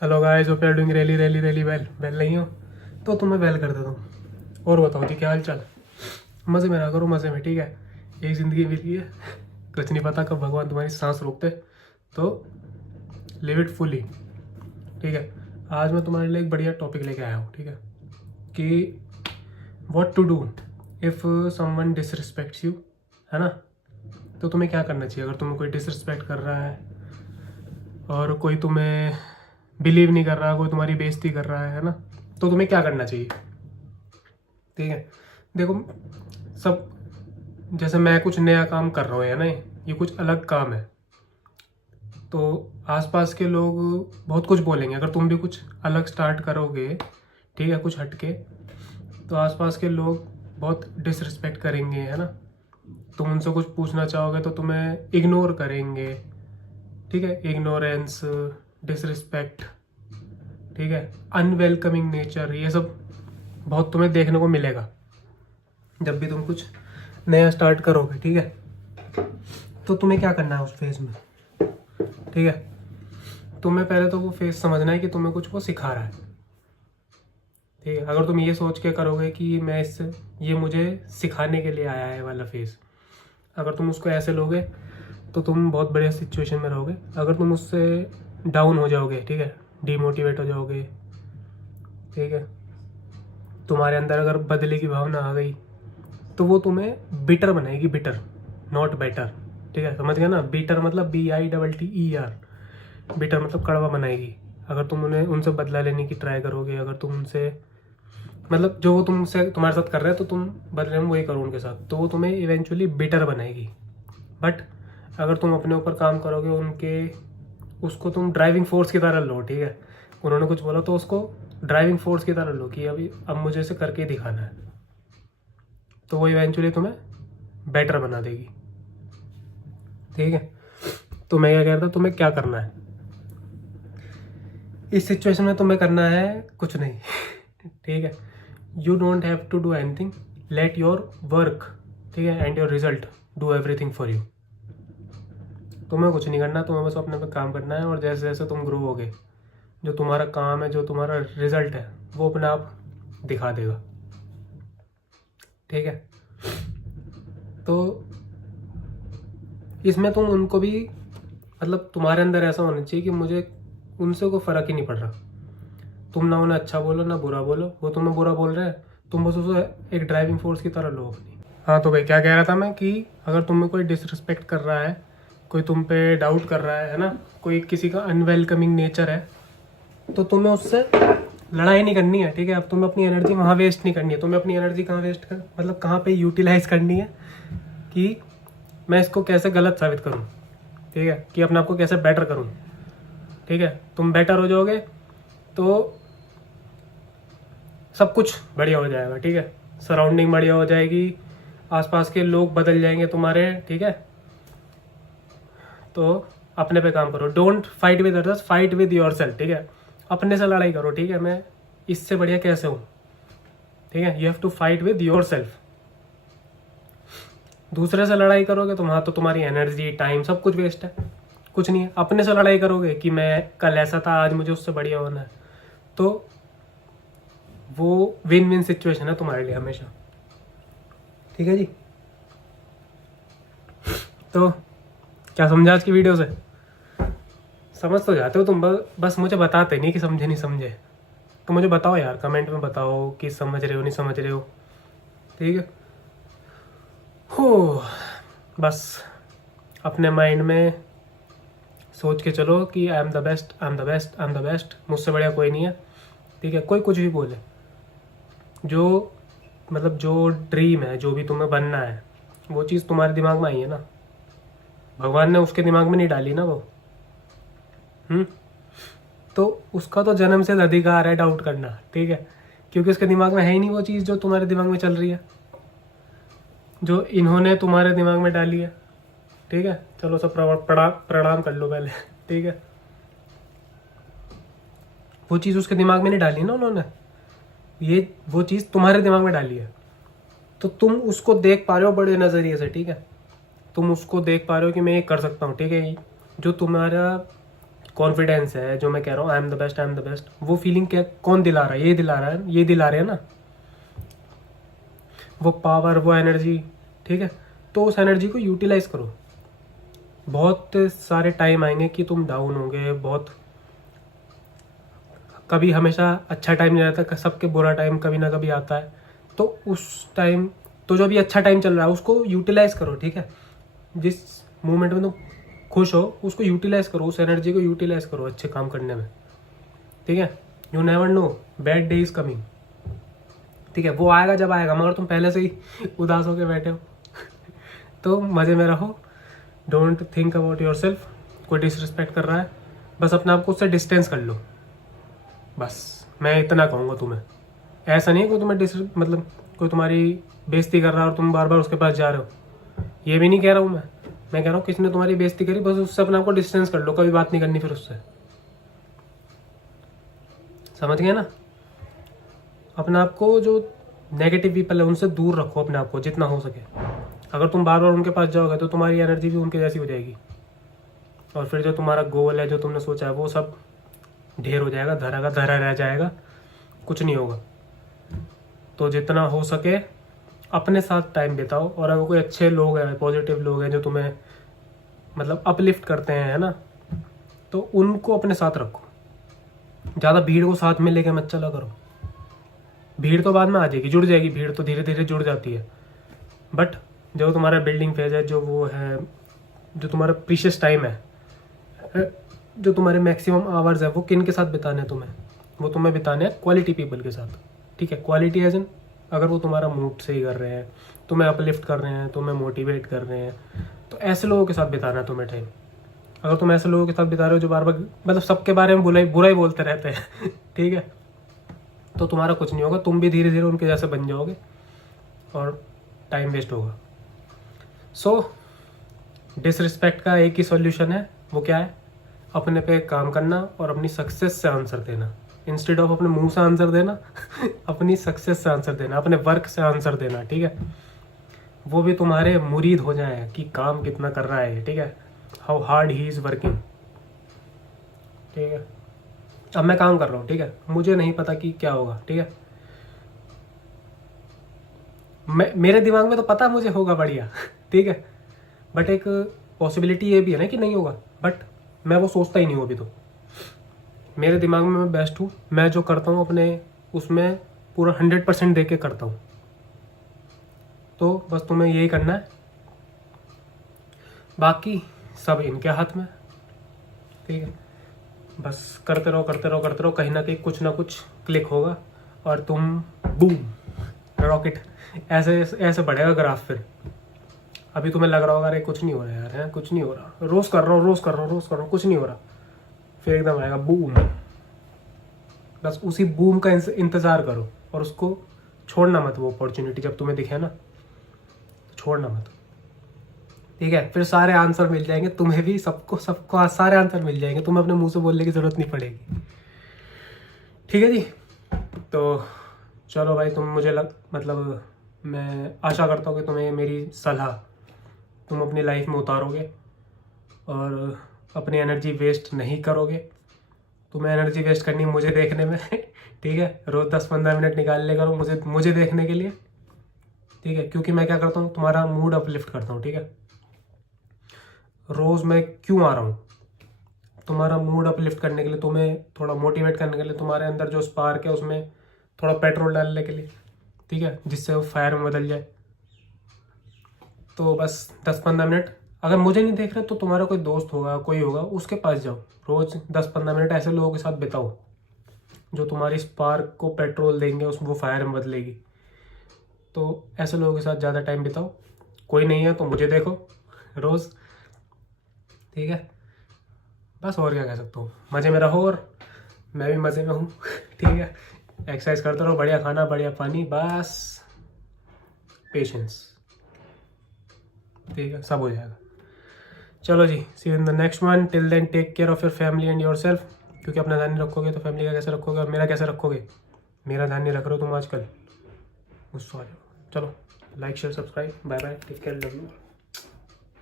Hello guys, hope you are doing really well नहीं हो तो तुम्हें वेल कर देता हूँ। और बताओ जी, क्या हाल चाल। मज़े में ना करो, मज़े में, ठीक है। एक ज़िंदगी मिली है, कुछ नहीं पता कब भगवान तुम्हारी सांस रोकते, तो लिव इट फुली, ठीक है। आज मैं तुम्हारे लिए एक बढ़िया टॉपिक लेके आया हूँ, ठीक है, कि what to do if someone disrespects you, है ना। तो तुम्हें क्या करना चाहिए अगर तुम्हें कोई डिसरिस्पेक्ट कर रहा है और कोई तुम्हें बिलीव नहीं कर रहा, कोई तुम्हारी बेइज्जती कर रहा है ना। तो तुम्हें क्या करना चाहिए, ठीक है। देखो, सब जैसे मैं कुछ नया काम कर रहा हूँ, है ना, ये कुछ अलग काम है, तो आसपास के लोग बहुत कुछ बोलेंगे। अगर तुम भी कुछ अलग स्टार्ट करोगे, ठीक है, कुछ हटके, तो आसपास के लोग बहुत डिसरिस्पेक्ट करेंगे, है ना। तुम उनसे कुछ पूछना चाहोगे तो तुम्हें इग्नोर करेंगे, ठीक है। इग्नोरेंस, डिसरिस्पेक्ट, ठीक है, अनवेलकमिंग नेचर, ये सब बहुत तुम्हें देखने को मिलेगा जब भी तुम कुछ नया स्टार्ट करोगे, ठीक है। तो तुम्हें क्या करना है उस फेज में, ठीक है। तुम्हें पहले तो वो फेज समझना है कि तुम्हें कुछ वो सिखा रहा है, ठीक है। अगर तुम ये सोच के करोगे कि मैं इससे, ये मुझे सिखाने के लिए आया है वाला फेज, अगर तुम उसको ऐसे लोगे तो तुम बहुत बढ़िया सिचुएशन में रहोगे। अगर तुम उससे डाउन हो जाओगे, ठीक है, डीमोटिवेट हो जाओगे, ठीक है, तुम्हारे अंदर अगर बदले की भावना आ गई तो वो तुम्हें बिटर बनाएगी, बिटर, नॉट बेटर, ठीक है। समझ गया ना, बिटर मतलब BITTER, बिटर मतलब कड़वा बनाएगी। अगर तुम उन्हें उनसे बदला लेने की ट्राई करोगे, अगर तुम उनसे, मतलब जो वो तुमसे तुम्हारे साथ कर रहे हैं तो तुम बदले में वही करो उनके साथ, तो वो तुम्हें इवेंचुअली बिटर बनाएगी। बट अगर तुम अपने ऊपर काम करोगे, उनके, उसको तुम ड्राइविंग फोर्स की तरह लो, ठीक है। उन्होंने कुछ बोला तो उसको ड्राइविंग फोर्स की तरह लो कि अभी अब मुझे इसे करके ही दिखाना है, तो वो इवेंचुअली तुम्हें बेटर बना देगी, ठीक है। तो मैं क्या कह रहा था, तुम्हें क्या करना है इस सिचुएशन में। तुम्हें करना है कुछ नहीं ठीक है। You don't have to do anything, let your work, ठीक है, and your result do everything for you. तुम्हें कुछ नहीं करना, तुम्हें बस अपने पे काम करना है, और जैसे जैसे तुम ग्रो होगे, जो तुम्हारा काम है, जो तुम्हारा रिजल्ट है, वो अपने आप दिखा देगा, ठीक है। तो इसमें तुम उनको भी, मतलब तुम्हारे अंदर ऐसा होना चाहिए कि मुझे उनसे कोई फ़र्क ही नहीं पड़ रहा। तुम ना उन्हें अच्छा बोलो ना बुरा बोलो, वो तुम्हें बुरा बोल रहे हैं, तुम बस उसे एक ड्राइविंग फोर्स की तरह लो अपनी। हाँ, तो भाई क्या कह रहा था मैं, कि अगर तुम्हें कोई डिसरिस्पेक्ट कर रहा है, कोई तुम पे डाउट कर रहा है ना, कोई किसी का अनवेलकमिंग नेचर है, तो तुम्हें उससे लड़ाई नहीं करनी है, ठीक है। अब तुम्हें अपनी एनर्जी वहाँ वेस्ट नहीं करनी है। तुम्हें अपनी एनर्जी कहाँ वेस्ट कर, मतलब कहाँ पे यूटिलाइज करनी है, कि मैं इसको कैसे गलत साबित करूँ, ठीक है, कि अपने आप को कैसे बेटर करूँ, ठीक है। तुम बेटर हो जाओगे तो सब कुछ बढ़िया हो जाएगा, ठीक है। सराउंडिंग बढ़िया हो जाएगी, आसपास के लोग बदल जाएंगे तुम्हारे, ठीक है। तो अपने पे काम करो, don't fight with others, fight with your self, ठीक है। अपने से लड़ाई करो, ठीक है, मैं इससे बढ़िया कैसे हूँ, ठीक है। You have to fight with yourself. दूसरे से लड़ाई करोगे तो वहाँ तो तुम्हारी एनर्जी, टाइम, सब कुछ वेस्ट है, कुछ नहीं है। अपने से लड़ाई करोगे कि मैं कल ऐसा था, आज मुझे उससे बढ़िया होना है, तो वो विन विन सिचुएशन है तुम्हारे लिए हमेशा, ठीक है जी। तो क्या समझा आज की वीडियो से? समझ तो जाते हो तुम, बस मुझे बताते नहीं कि समझे नहीं समझे। तो मुझे बताओ यार, कमेंट में बताओ कि समझ रहे हो नहीं समझ रहे हो, ठीक है। हो, बस अपने माइंड में सोच के चलो कि I am the best, I am the best, I am the best, मुझसे बढ़िया कोई नहीं है, ठीक है। कोई कुछ भी बोले, जो, मतलब जो ड्रीम है, जो भी तुम्हें बनना है, वो चीज़ तुम्हारे दिमाग में आई है ना, भगवान ने उसके दिमाग में नहीं डाली ना वो। तो उसका तो जन्म से अधिकार है डाउट करना, ठीक है, क्योंकि उसके दिमाग में है ही नहीं वो चीज़ जो तुम्हारे दिमाग में चल रही है, जो इन्होंने तुम्हारे दिमाग में डाली है, ठीक है। चलो सब प्रणाम कर लो पहले ठीक है। वो चीज़ उसके दिमाग में नहीं डाली ना उन्होंने, ये वो चीज़ तुम्हारे दिमाग में डाली है, तो तुम उसको देख पा रहे हो बड़े नज़रिए से, ठीक है। तुम उसको देख पा रहे हो कि मैं ये कर सकता हूँ, ठीक है। जो तुम्हारा कॉन्फिडेंस है, जो मैं कह रहा हूँ I am the best, I am the best, वो फीलिंग क्या कौन दिला रहा है? ये दिला रहा है, ये दिला रहे हैं ना, वो पावर, वो एनर्जी, ठीक है। तो उस एनर्जी को यूटिलाइज करो। बहुत सारे टाइम आएंगे कि तुम डाउन होगे, बहुत, कभी हमेशा अच्छा टाइम नहीं रहता, सबके बुरा टाइम कभी ना कभी आता है। तो उस टाइम, तो जो अभी अच्छा टाइम चल रहा है उसको यूटिलाइज करो, ठीक है। जिस मोमेंट में तुम खुश हो उसको यूटिलाइज करो, उस एनर्जी को यूटिलाइज करो अच्छे काम करने में, ठीक है। You never know bad day is coming, ठीक है। वो आएगा जब आएगा, मगर तुम पहले से ही उदास होकर बैठे हो तो मज़े में रहो। Don't think about your self. कोई डिसरिस्पेक्ट कर रहा है, बस अपने आप को उससे डिस्टेंस कर लो, बस मैं इतना कहूँगा तुम्हें। ऐसा नहीं है कोई तुम्हें मतलब कोई तुम्हारी बेइज्जती कर रहा है और तुम बार बार उसके पास जा रहे हो, ये भी नहीं कह रहा हूँ मैं कह रहा हूँ किसी ने तुम्हारी बेइज्जती करी, बस उससे अपने आप को डिस्टेंस कर लो, कभी बात नहीं करनी फिर उससे, समझ गए ना। अपने आप को, जो नेगेटिव पीपल है उनसे दूर रखो अपने आप को जितना हो सके। अगर तुम बार बार उनके पास जाओगे तो तुम्हारी एनर्जी भी उनके जैसी हो जाएगी, और फिर जो तुम्हारा गोल है, जो तुमने सोचा है, वो सब ढेर हो जाएगा, धरा का धरा रह जाएगा, कुछ नहीं होगा। तो जितना हो सके अपने साथ टाइम बिताओ, और अगर कोई अच्छे लोग हैं, पॉजिटिव लोग हैं जो तुम्हें मतलब अपलिफ्ट करते हैं, है ना, तो उनको अपने साथ रखो। ज़्यादा भीड़ को साथ में लेके मत चला करो। भीड़ तो बाद में आ जाएगी, जुड़ जाएगी, भीड़ तो धीरे धीरे जुड़ जाती है, बट जो तुम्हारा बिल्डिंग फेज है, जो वो है, जो तुम्हारा प्रीशियस टाइम है, जो तुम्हारे मैक्सिमम आवर्स है, वो किन के साथ बिताने हैं तुम्हें? वो तुम्हें बिताने हैं क्वालिटी पीपल के साथ, ठीक है। क्वालिटी एज इन, अगर वो तुम्हारा मूड सही कर रहे हैं, तुम्हें अपलिफ्ट कर रहे हैं, तुम्हें मोटिवेट कर रहे हैं, तो ऐसे लोगों के साथ बिताना है तुम्हें टाइम। अगर तुम ऐसे लोगों के साथ बिता रहे हो जो बार बार मतलब सबके बारे में बुरा ही बोलते रहते हैं ठीक है, तो तुम्हारा कुछ नहीं होगा, तुम भी धीरे धीरे उनके जैसे बन जाओगे और टाइम वेस्ट होगा। सो डिसरिस्पेक्ट का एक ही सॉल्यूशन है, वो क्या है? अपने पे काम करना और अपनी सक्सेस से आंसर देना, इंस्टेड ऑफ अपने मुंह से आंसर देना अपनी सक्सेस से आंसर देना, अपने वर्क से आंसर देना, ठीक है। वो भी तुम्हारे मुरीद हो जाए कि काम कितना कर रहा है, ठीक है, how hard he is working, ठीक है। अब मैं काम कर रहा हूँ, ठीक है, मुझे नहीं पता कि क्या होगा, ठीक है। मेरे दिमाग में तो पता मुझे होगा बढ़िया ठीक है, बट एक पॉसिबिलिटी ये भी है ना कि नहीं होगा, बट मैं वो सोचता ही नहीं हूँ अभी। तो मेरे दिमाग में मैं बेस्ट हूँ, मैं जो करता हूँ अपने उसमें पूरा 100% दे के करता हूँ। तो बस तुम्हें यही करना है, बाकी सब इनके हाथ में, ठीक है। बस करते रहो करते रहो करते रहो, कहीं ना कहीं कुछ ना कुछ क्लिक होगा और तुम बूम रॉकेट, ऐसे ऐसे बढ़ेगा ग्राफ। फिर अभी तुम्हें लग रहा होगा अरे कुछ नहीं हो रहा यार, है कुछ नहीं हो रहा, रोज़ कर रहा हूँ कुछ नहीं हो रहा, फिर एकदम आएगा बूम। बस उसी बूम का इंतज़ार करो और उसको छोड़ना मत, वो अपॉर्चुनिटी जब तुम्हें दिखे ना, छोड़ना मत, ठीक है। फिर सारे आंसर मिल जाएंगे तुम्हें भी, सबको सारे आंसर मिल जाएंगे, तुम्हें अपने मुंह से बोलने की ज़रूरत नहीं पड़ेगी, ठीक है जी। तो चलो भाई, तुम मुझे मतलब मैं आशा करता हूँ कि तुम्हें मेरी सलाह तुम अपनी लाइफ में उतारोगे और अपनी एनर्जी वेस्ट नहीं करोगे। तुम्हें एनर्जी वेस्ट करनी है मुझे देखने में ठीक है, रोज़ 10-15 मिनट निकाल ले करो मुझे देखने के लिए, ठीक है। क्योंकि मैं क्या करता हूँ, तुम्हारा मूड अपलिफ्ट करता हूँ, ठीक है। रोज़ मैं क्यों आ रहा हूँ? तुम्हारा मूड अपलिफ्ट करने के लिए, तुम्हें थोड़ा मोटिवेट करने के लिए, तुम्हारे अंदर जो स्पार्क है उसमें थोड़ा पेट्रोल डालने के लिए, ठीक है, जिससे वो फायर में बदल जाए। तो बस 10-15 मिनट, अगर मुझे नहीं देख रहे तो तुम्हारा कोई दोस्त होगा, कोई होगा, उसके पास जाओ, रोज़ 10-15 मिनट ऐसे लोगों के साथ बिताओ जो तुम्हारी स्पार्क को पेट्रोल देंगे, वो फायर में बदलेगी। तो ऐसे लोगों के साथ ज़्यादा टाइम बिताओ। कोई नहीं है तो मुझे देखो रोज़, ठीक है। बस और क्या कह सकता हूँ, मज़े में रहो और मैं भी मज़े में हूँ ठीक है। एक्सरसाइज करते रहो, बढ़िया खाना, बढ़िया पानी, बस पेशेंस, ठीक है, सब हो जाएगा। चलो जी, see you in the next one. Till then take care of your family and yourself, क्योंकि अपना ध्यान नहीं रखोगे तो फैमिली का कैसे रखोगे और मेरा कैसे रखोगे? मेरा ध्यान नहीं रख रहे हो तुम आजकल, गुस्सा आ जाओ। चलो, like share subscribe, bye bye, take care, love you.